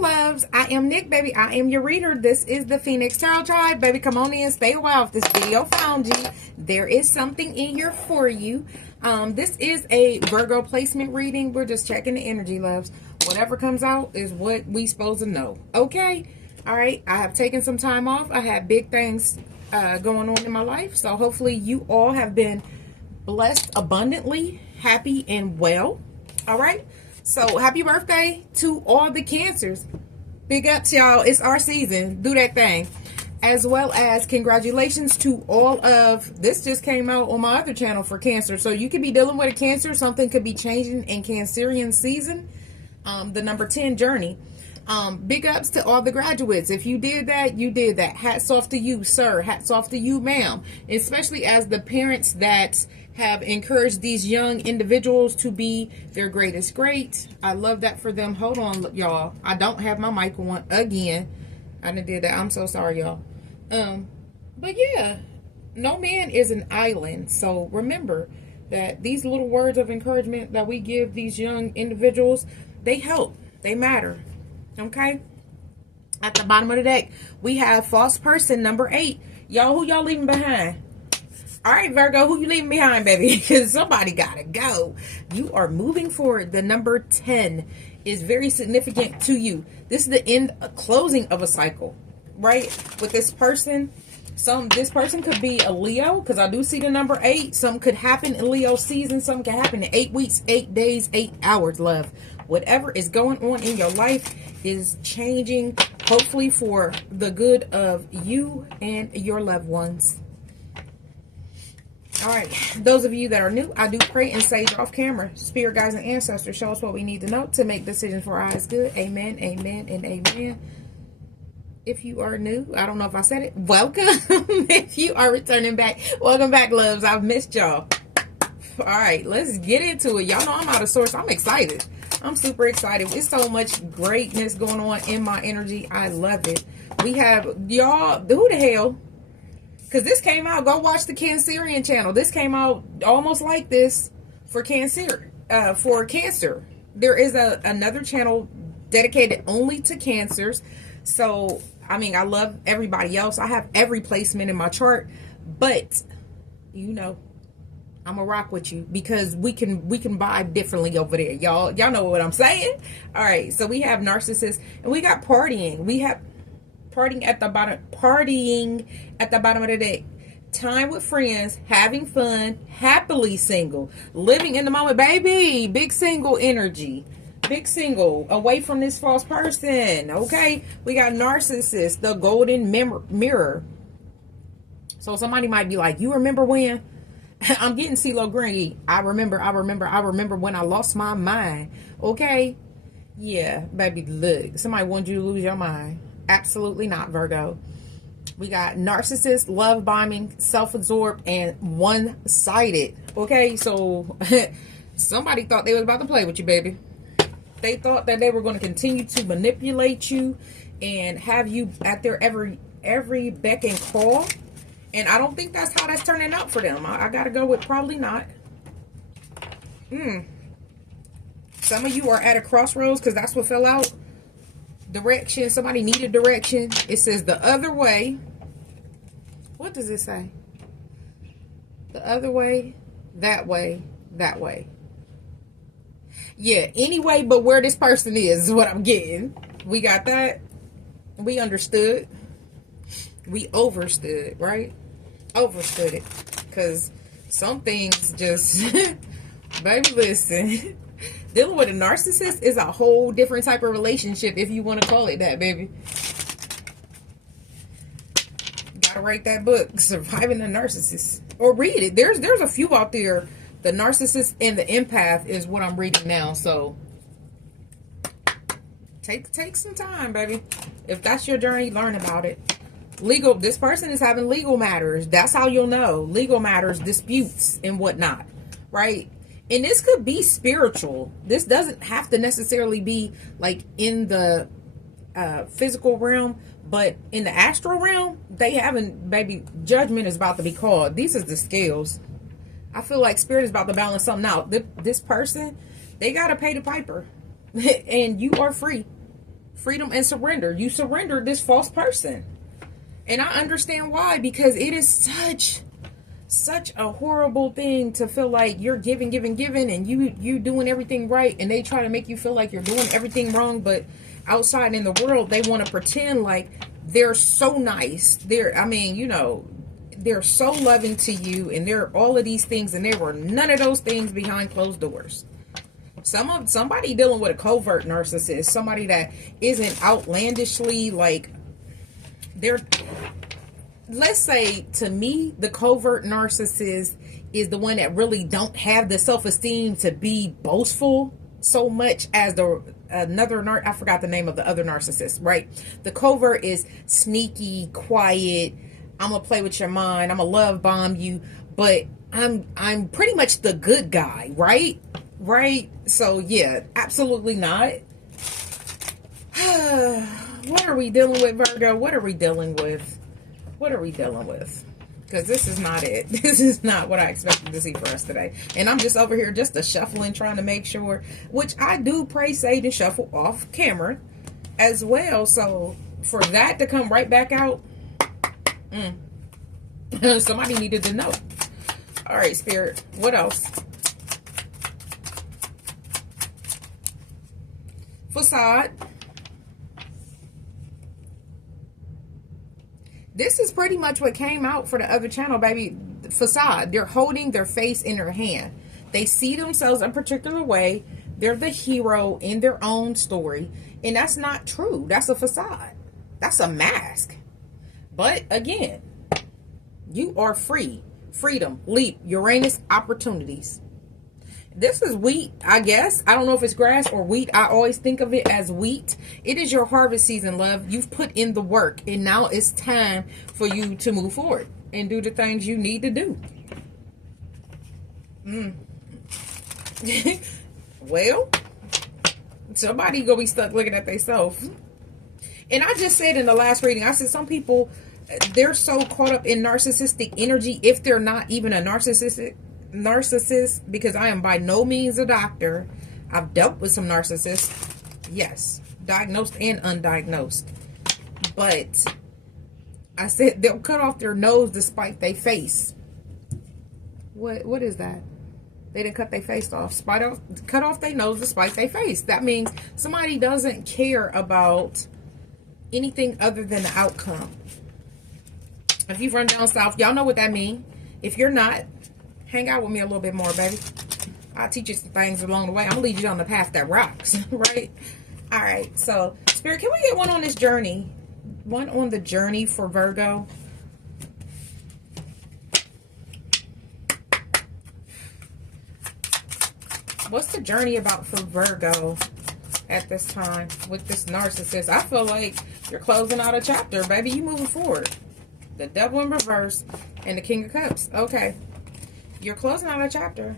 Welcome, loves. I am Nick, baby. I am your reader. This is the Phoenix Tarot Tribe, baby. Come on in. Stay a while. If this video found you, there is something in here for you. This is a Virgo placement reading. We're just checking the energy, loves. Whatever comes out is what we supposed to know. Okay? All right. I have taken some time off. I had big things going on in my life. So hopefully you all have been blessed abundantly, happy, and well. All right? So, happy birthday to all the Cancers. Big ups, y'all. It's our season. Do that thing. As well as congratulations to all of... This just came out on my other channel for Cancer. So, you could be dealing with a Cancer. Something could be changing in Cancerian season. The number 10 journey. Big ups to all the graduates. If you did that, you did that. Hats off to you, sir. Hats off to you, ma'am. Especially as the parents that have encouraged these young individuals to be their greatest great. I love that for them. Hold on, y'all. I don't have my mic on again. I done did that. I'm so sorry, y'all. But yeah, no man is an island. So remember that these little words of encouragement that we give these young individuals, they help. They matter. Okay? At the bottom of the deck, we have false person number 8. Y'all, who y'all leaving behind? All right, Virgo, who you leaving behind, baby? Because somebody gotta go. You are moving forward. The number 10 is very significant to you. This is the end, closing of a cycle, right? With this person, this person could be a Leo, because I do see the number 8. Something could happen in Leo season. Something can happen in 8 weeks, 8 days, 8 hours, love. Whatever is going on in your life is changing, hopefully for the good of you and your loved ones. All right, those of you that are new, I do pray and sage off camera. Spirit guides and ancestors show us what we need to know to make decisions for our highest good. Amen, amen, and amen. If you are new, I don't know if I said it, welcome. If you are returning back, welcome back, loves. I've missed y'all. All right, let's get into it. Y'all know I'm out of sorts. I'm excited. I'm super excited. It's so much greatness going on in my energy. I love it. We have, y'all, who the hell? Because this came out, go watch the Cancerian channel. This came out almost like this for Cancer. There is another channel dedicated only to Cancers. So, I mean, I love everybody else. I have every placement in my chart. But, you know, I'm going to rock with you because we can vibe differently over there. Y'all know what I'm saying? All right, so we have narcissists and we got partying. We have partying at the bottom of the deck. Time with friends, having fun, happily single, living in the moment, baby. Big single energy. Big single, away from this false person. Okay, we got narcissist, the golden mirror. So somebody might be like, you remember when? I'm getting CeeLo Green. I remember when I lost my mind. Okay, yeah, baby, look, somebody wants you to lose your mind. Absolutely not, Virgo. We got narcissist, love bombing, self-absorbed, and one-sided. Okay, so somebody thought they was about to play with you, baby. They thought that they were going to continue to manipulate you and have you at their every beck and call. And I don't think that's how that's turning out for them. I got to go with probably not. Some of you are at a crossroads because that's what fell out. Direction. Somebody needed direction. It says the other way. What does it say? The other way, that way, that way. Yeah, anyway, but where this person is what I'm getting. We got that. We understood. We overstood, right? Overstood it. Because some things just... Baby, listen. Dealing with a narcissist is a whole different type of relationship, if you want to call it that, baby. Gotta write that book, Surviving a Narcissist. Or read it. There's a few out there. The Narcissist and the Empath is what I'm reading now. So, take some time, baby. If that's your journey, learn about it. Legal. This person is having legal matters. That's how you'll know. Legal matters, disputes, and whatnot. Right? And this could be spiritual. This doesn't have to necessarily be like in the physical realm, but in the astral realm, they haven't, baby, judgment is about to be called. These are the scales. I feel like spirit is about to balance something out. This person, they got to pay the piper. And you are free. Freedom and surrender. You surrendered this false person. And I understand why, because it is such a horrible thing to feel like you're giving, and you doing everything right, and they try to make you feel like you're doing everything wrong, but outside in the world, they want to pretend like they're so nice. I mean, you know, they're so loving to you, and they're all of these things, and there were none of those things behind closed doors. Somebody dealing with a covert narcissist, somebody that isn't outlandishly like let's say, to me, the covert narcissist is the one that really don't have the self-esteem to be boastful so much as I forgot the name of the other narcissist, right? The covert is sneaky, quiet. I'm gonna play with your mind. I'm gonna love bomb you, but I'm pretty much the good guy, right? Right? So yeah, absolutely not. What are we dealing with, Virgo? What are we dealing with? What are we dealing with? Because this is not it. This is not what I expected to see for us today. And I'm just over here just a shuffling, trying to make sure, which I do pray, sage, and shuffle off camera as well. So for that to come right back out, somebody needed to know. All right, Spirit, what else? Facade. This is pretty much what came out for the other channel, baby. Facade. They're holding their face in their hand. They see themselves a particular way. They're the hero in their own story. And that's not true. That's a facade. That's a mask. But again, you are free. Freedom. Leap. Uranus. Opportunities. This is wheat, I guess. I don't know if it's grass or wheat. I always think of it as wheat. It is your harvest season, love. You've put in the work, and now it's time for you to move forward and do the things you need to do. Well, somebody gonna be stuck looking at themselves. And I just said in the last reading, I said some people, they're so caught up in narcissistic energy, if they're not even a narcissist, because I am by no means a doctor. I've dealt with some narcissists, yes, diagnosed and undiagnosed, but I said they'll cut off their nose despite their face. What is that? They didn't cut their face off. Cut off their nose despite their face. That means somebody doesn't care about anything other than the outcome. If you've run down south, y'all know what that means. If you're not, hang out with me a little bit more, baby. I'll teach you some things along the way. I'm going to lead you on the path that rocks, right? All right. So, Spirit, can we get one on this journey? One on the journey for Virgo? What's the journey about for Virgo at this time with this narcissist? I feel like you're closing out a chapter, baby. You moving forward. The Devil in reverse and the King of Cups. Okay. You're closing out a chapter.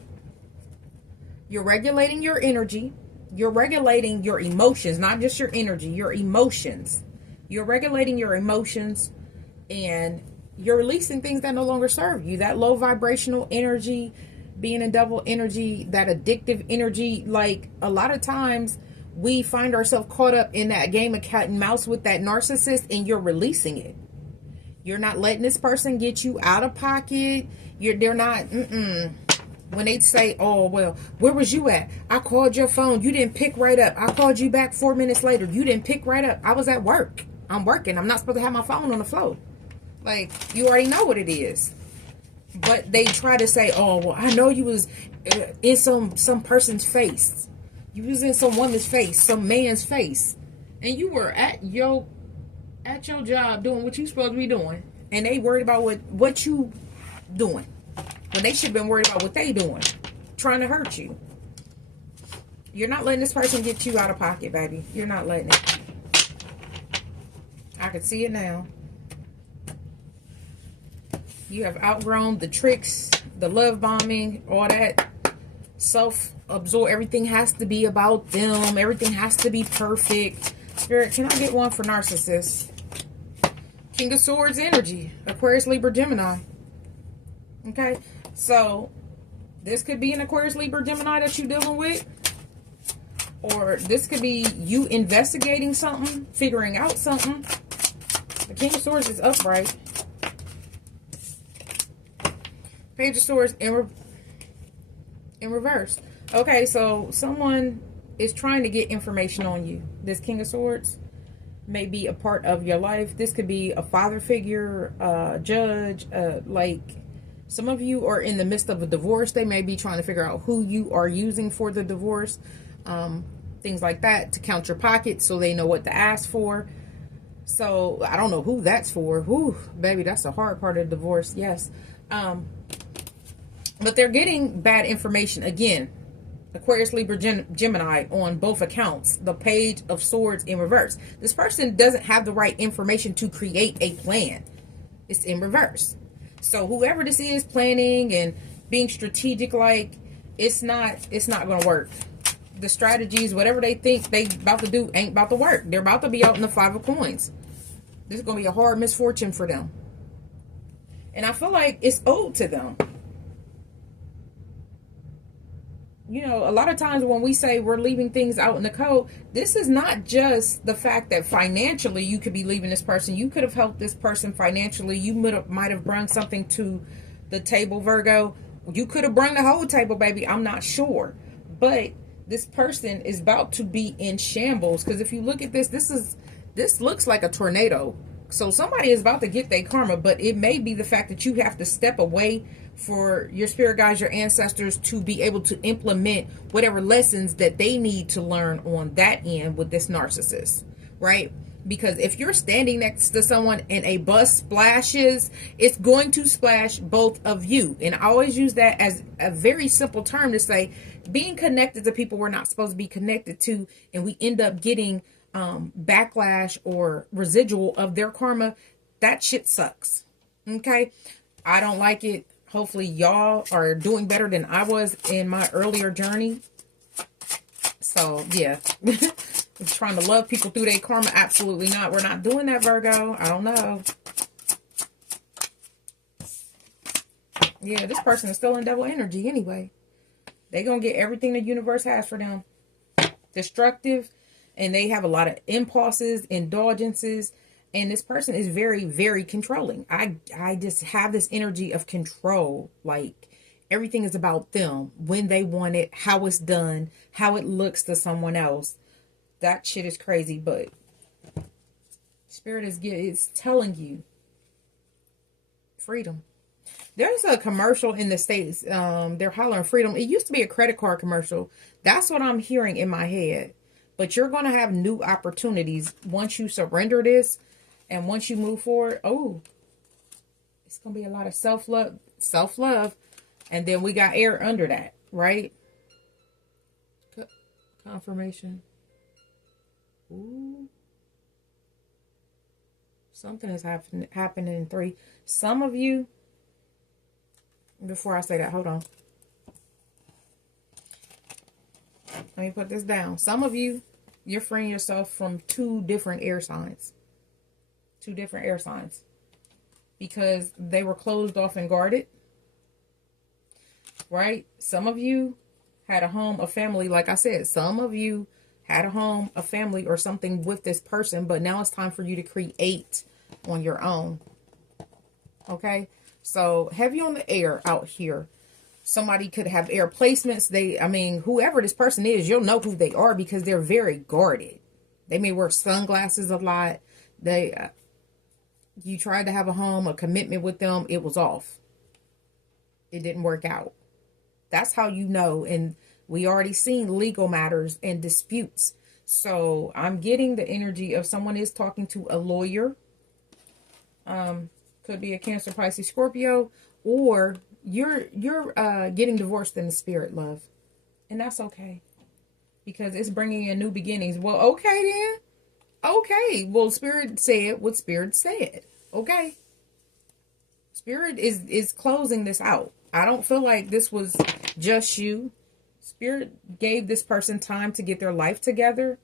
You're regulating your energy. You're regulating your emotions, not just your energy, your emotions. You're regulating your emotions, and you're releasing things that no longer serve you. That low vibrational energy, being in double energy, that addictive energy. Like a lot of times we find ourselves caught up in that game of cat and mouse with that narcissist, and you're releasing it. You're not letting this person get you out of pocket. They're not, when they say, oh, well, where was you at? I called your phone. You didn't pick right up. I called you back 4 minutes later. You didn't pick right up. I was at work. I'm working. I'm not supposed to have my phone on the floor. Like, you already know what it is. But they try to say, oh, well, I know you was in some person's face. You was in some woman's face, some man's face. And you were at your job doing what you supposed to be doing. And they worried about what you doing. When they should have been worried about what they doing. Trying to hurt you. You're not letting this person get you out of pocket, baby. You're not letting it. I can see it now. You have outgrown the tricks, the love bombing, all that. Self-absorbed. Everything has to be about them. Everything has to be perfect. Spirit, can I get one for narcissists? King of Swords energy. Aquarius, Libra, Gemini. Okay, so this could be an Aquarius, Libra, Gemini that you're dealing with. Or this could be you investigating something, figuring out something. The King of Swords is upright. Page of Swords in reverse. Okay, so someone is trying to get information on you. This King of Swords may be a part of your life. This could be a father figure, judge, like some of you are in the midst of a divorce. They may be trying to figure out who you are using for the divorce. Things like that to count your pockets so they know what to ask for. So I don't know who that's for. Whew, baby, that's the hard part of divorce. Yes. But they're getting bad information again. Aquarius, Libra, Gemini on both accounts. The Page of Swords in reverse. This person doesn't have the right information to create a plan. It's in reverse. So whoever this is planning and being strategic, like it's not going to work. The strategies, whatever they think they about to do, ain't about to work. They're about to be out in the Five of Coins. This is going to be a hard misfortune for them. And I feel like it's owed to them. You know, a lot of times when we say we're leaving things out in the code, this is not just the fact that financially you could be leaving this person. You could have helped this person financially. You might have brought something to the table, Virgo. You could have brought the whole table, baby. I'm not sure. But this person is about to be in shambles. Because if you look at this, this looks like a tornado. So somebody is about to get their karma. But it may be the fact that you have to step away for your spirit guides, your ancestors, to be able to implement whatever lessons that they need to learn on that end with this narcissist, right? Because if you're standing next to someone and a bus splashes, it's going to splash both of you. And I always use that as a very simple term to say being connected to people we're not supposed to be connected to, and we end up getting backlash or residual of their karma. That shit sucks. Okay, I don't like it. Hopefully y'all are doing better than I was in my earlier journey. So yeah, trying to love people through their karma, absolutely not. We're not doing that, Virgo. I don't know. Yeah, this person is still in double energy anyway. They're gonna get everything the universe has for them. Destructive, and they have a lot of impulses, indulgences. And this person is very, very controlling. I just have this energy of control. Like everything is about them, when they want it, how it's done, how it looks to someone else. That shit is crazy. But Spirit is telling you freedom. There's a commercial in the States. They're hollering freedom. It used to be a credit card commercial. That's what I'm hearing in my head. But you're going to have new opportunities once you surrender this. And once you move forward, oh, it's going to be a lot of self-love. And then we got air under that, right? Confirmation. Ooh. Something is happening in 3. Some of you, before I say that, hold on. Let me put this down. Some of you, you're freeing yourself from 2 different air signs. 2 different air signs, because they were closed off and guarded, right? Some of you had a home, a family. Like I said, some of you had a home, a family, or something with this person, but now it's time for you to create on your own. Okay, so heavy on the air out here. Somebody could have air placements. I mean, whoever this person is, you'll know who they are because they're very guarded. They may wear sunglasses a lot. You tried to have a home, a commitment with them. It was off. It didn't work out. That's how you know. And we already seen legal matters and disputes. So I'm getting the energy of someone is talking to a lawyer. Could be a Cancer, Pisces, Scorpio, or you're getting divorced in the spirit, love. And that's okay, because it's bringing in new beginnings. Well, okay then. Okay, well, Spirit said what Spirit said. Okay. Spirit is closing this out. I don't feel like this was just you. Spirit gave this person time to get their life together.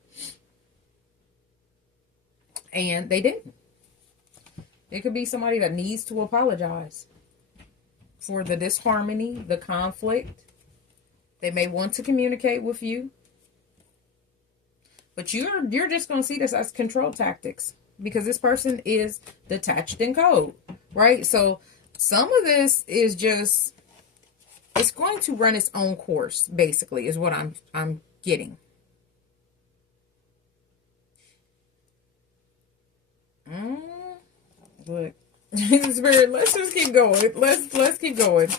And they didn't. It could be somebody that needs to apologize for the disharmony, the conflict. They may want to communicate with you. But you're just going to see this as control tactics, because this person is detached and cold, right? So some of this is just, it's going to run its own course, basically, is what I'm getting. Look, Spirit, let's just keep going. Let's keep going.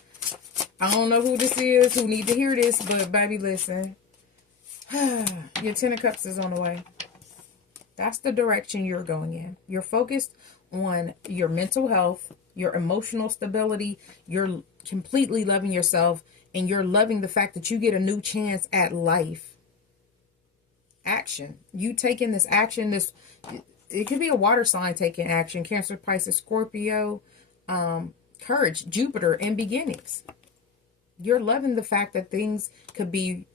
I don't know who this is, who need to hear this, but baby, listen. Your Ten of Cups is on the way. That's the direction you're going in. You're focused on your mental health, your emotional stability. You're completely loving yourself, and you're loving the fact that you get a new chance at life. Action. You taking this action. It could be a water sign taking action. Cancer, Pisces, Scorpio. Courage, Jupiter, and beginnings. You're loving the fact that things could be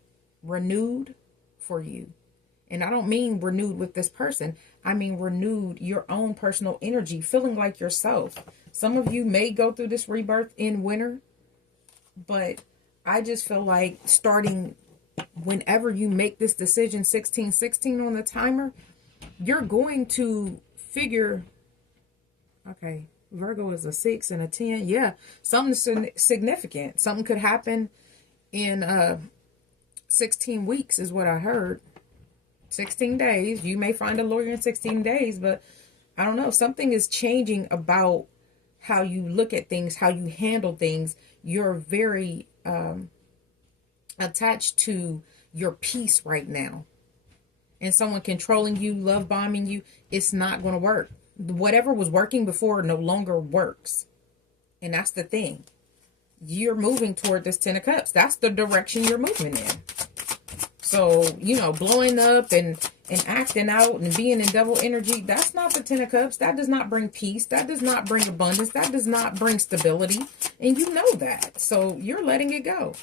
renewed for you. And I don't mean renewed with this person. I mean renewed your own personal energy, feeling like yourself. Some of you may go through this rebirth in winter, but I just feel like starting whenever you make this decision, 1616 on the timer, you're going to figure, okay, Virgo is a 6 and a 10. Yeah, something significant. Something could happen in 16 weeks is what I heard. 16 days. You may find a lawyer in 16 days, but I don't know. Something is changing about how you look at things, how you handle things. You're very attached to your peace right now. And someone controlling you, love bombing you, it's not going to work. Whatever was working before no longer works. And that's the thing. You're moving toward this Ten of Cups. That's the direction you're moving in. So, you know, blowing up and acting out and being in double energy, that's not the Ten of Cups. That does not bring peace. That does not bring abundance. That does not bring stability. And you know that. So you're letting it go.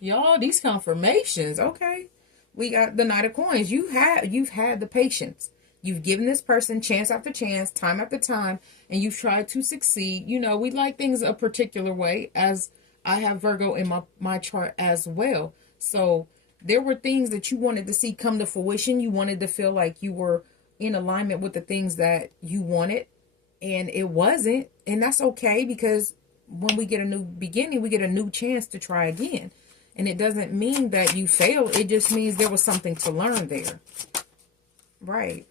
Y'all, these confirmations, okay. We got the Knight of Coins. You've had the patience. You've given this person chance after chance, time after time, and you've tried to succeed. You know, we like things a particular way, as I have Virgo in my chart as well. So there were things that you wanted to see come to fruition. You wanted to feel like you were in alignment with the things that you wanted, and it wasn't. And that's okay, because when we get a new beginning, we get a new chance to try again. And it doesn't mean that you failed. It just means there was something to learn there. Right.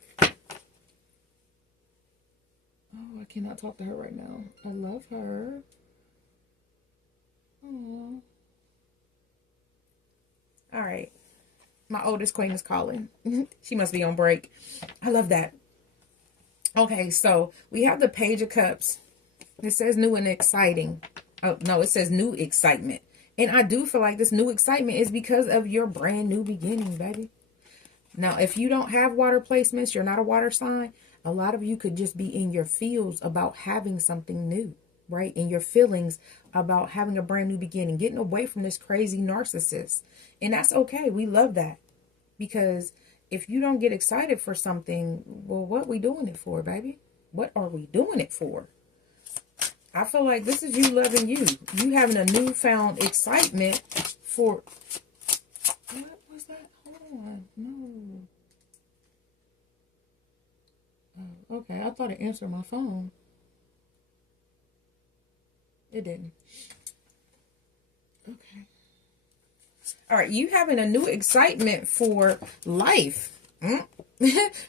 Oh, I cannot talk to her right now. I love her. Aww. All right. My oldest queen is calling. She must be on break. I love that. Okay, so we have the Page of Cups. It says new and exciting. Oh, no, it says new excitement. And I do feel like this new excitement is because of your brand new beginning, baby. Now, if you don't have water placements, you're not a water sign, a lot of you could just be in your feels about having something new, right? In your feelings about having a brand new beginning, getting away from this crazy narcissist. And that's okay. We love that. Because if you don't get excited for something, well, what are we doing it for, baby? What are we doing it for? I feel like this is you loving you. You having a newfound excitement for... What was that? Hold on. No. Oh, okay, I thought it answered my phone. It didn't. Okay. All right, you having a new excitement for life.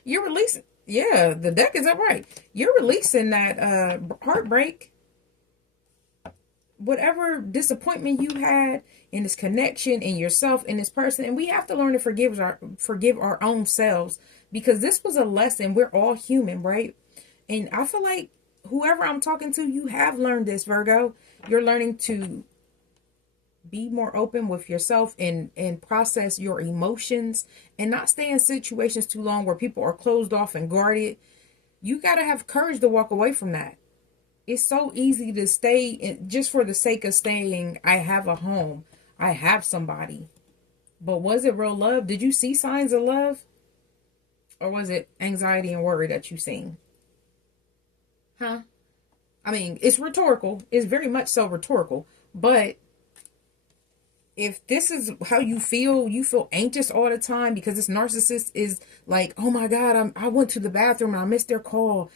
You're releasing... Yeah, the deck is upright. You're releasing that heartbreak. Whatever disappointment you had in this connection, in yourself, in this person. And we have to learn to forgive our own selves, because this was a lesson. We're all human, right? And I feel like whoever I'm talking to, you have learned this, Virgo. You're learning to be more open with yourself and process your emotions and not stay in situations too long where people are closed off and guarded. You got to have courage to walk away from that. It's so easy to stay in, just for the sake of staying. I have a home. I have somebody. But was it real love? Did you see signs of love? Or was it anxiety and worry that you seen? Huh? I mean, it's rhetorical. It's very much so rhetorical. But If this is how you feel anxious all the time because this narcissist is like, oh my God, I went to the bathroom and I missed their call.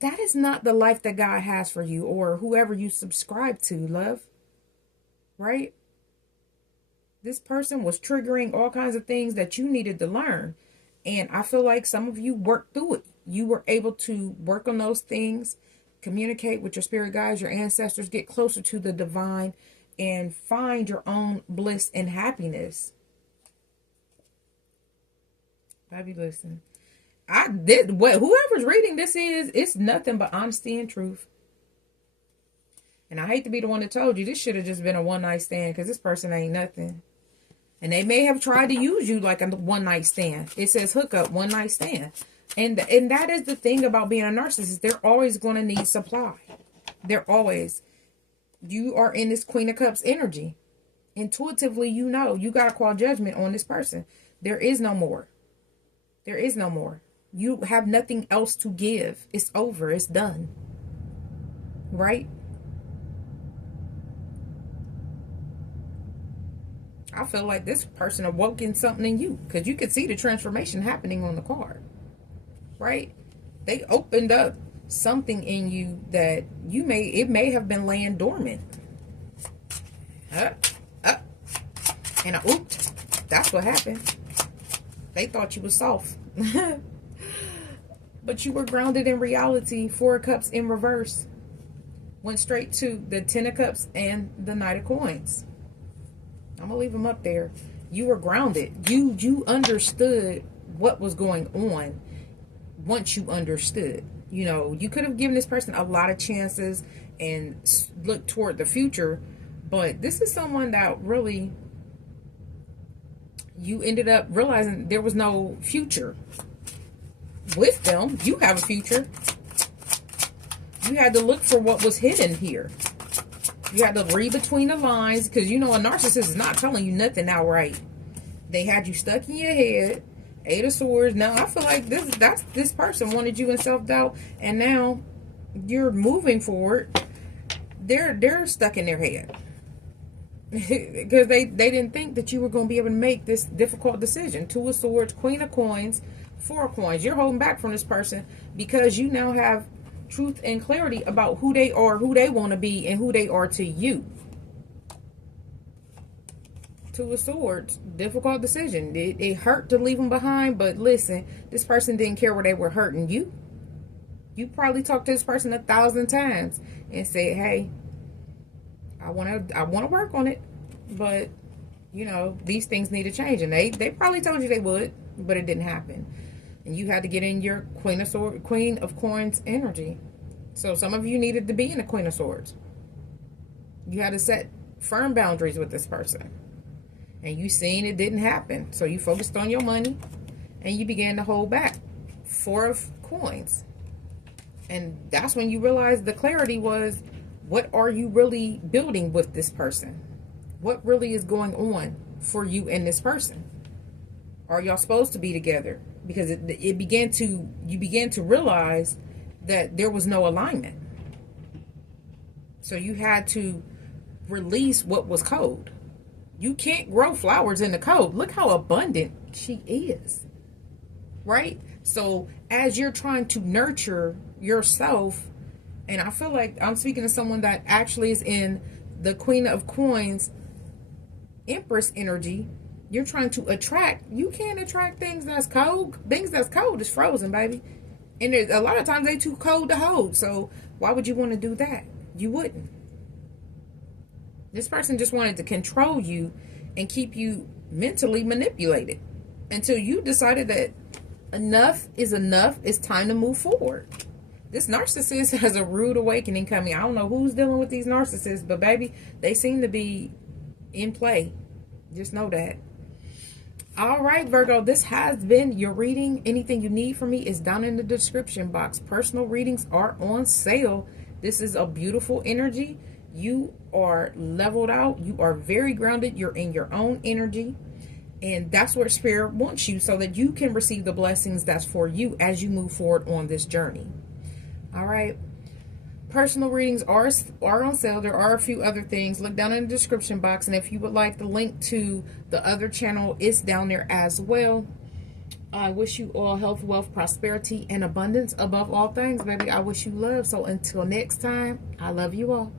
That is not the life that God has for you or whoever you subscribe to, love. Right? This person was triggering all kinds of things that you needed to learn. And I feel like some of you worked through it. You were able to work on those things, communicate with your spirit guides, your ancestors, get closer to the divine, and find your own bliss and happiness. Baby, listen. Whoever's reading this it's nothing but honesty and truth. And I hate to be the one that told you this should have just been a one-night stand, because this person ain't nothing. And they may have tried to use you like a one-night stand. It says hookup, one-night stand. And that is the thing about being a narcissist. They're always going to need supply. They're always. You are in this Queen of Cups energy. Intuitively, you know. You got to call judgment on this person. There is no more. There is no more. You have nothing else to give. It's over. It's done. Right? I feel like this person awoken something in you, because you could see the transformation happening on the card. Right? They opened up something in you that it may have been laying dormant. And oops, that's what happened. They thought you was soft. But you were grounded in reality. 4 of Cups in reverse. Went straight to the 10 of Cups and the Knight of Coins. I'm gonna leave them up there. You were grounded. You understood what was going on once you understood. You know, you could have given this person a lot of chances and looked toward the future, but this is someone that really, you ended up realizing there was no future with them. You have a future. You had to look for what was hidden here. You had to read between the lines, because you know a narcissist is not telling you nothing outright. They had you stuck in your head. 8 of Swords. Now I feel like this person wanted you in self-doubt, and now you're moving forward. They're stuck in their head because they didn't think that you were going to be able to make this difficult decision. 2 of Swords, Queen of Coins, 4 of Coins. You're holding back from this person because you now have truth and clarity about who they are, who they want to be, and who they are to you. 2 of Swords, difficult decision. It hurt to leave them behind, but listen, this person didn't care where they were hurting you. You probably talked to this person 1,000 times and said, hey, I want to work on it, but you know, these things need to change. And they probably told you they would, but it didn't happen. And you had to get in your Queen of Coins energy. So some of you needed to be in the Queen of Swords. You had to set firm boundaries with this person. And you seen it didn't happen. So you focused on your money and you began to hold back. 4 of Coins. And that's when you realized the clarity was, what are you really building with this person? What really is going on for you and this person? Are y'all supposed to be together? Because you began to realize that there was no alignment. So you had to release what was cold. You can't grow flowers in the cold. Look how abundant she is. Right? So as you're trying to nurture yourself, and I feel like I'm speaking to someone that actually is in the Queen of Coins Empress energy. You're trying to attract. You can't attract things that's cold. Things that's cold is frozen, baby. And there's a lot of times they too cold to hold. So why would you want to do that? You wouldn't. This person just wanted to control you and keep you mentally manipulated until you decided that enough is enough. It's time to move forward. This narcissist has a rude awakening coming. I don't know who's dealing with these narcissists, but baby, they seem to be in play. Just know that. All right, Virgo, this has been your reading. Anything you need from me is down in the description box. Personal readings are on sale. This is a beautiful energy. You are leveled out. You are very grounded. You're in your own energy. And that's where Spirit wants you, so that you can receive the blessings that's for you as you move forward on this journey. All right. personal readings are on sale. There are a few other things. Look down in the description box, and if you would like the link to the other channel, it's down there as well. I wish you all health, wealth, prosperity, and abundance above all things, baby. I wish you love. So until next time, I love you all.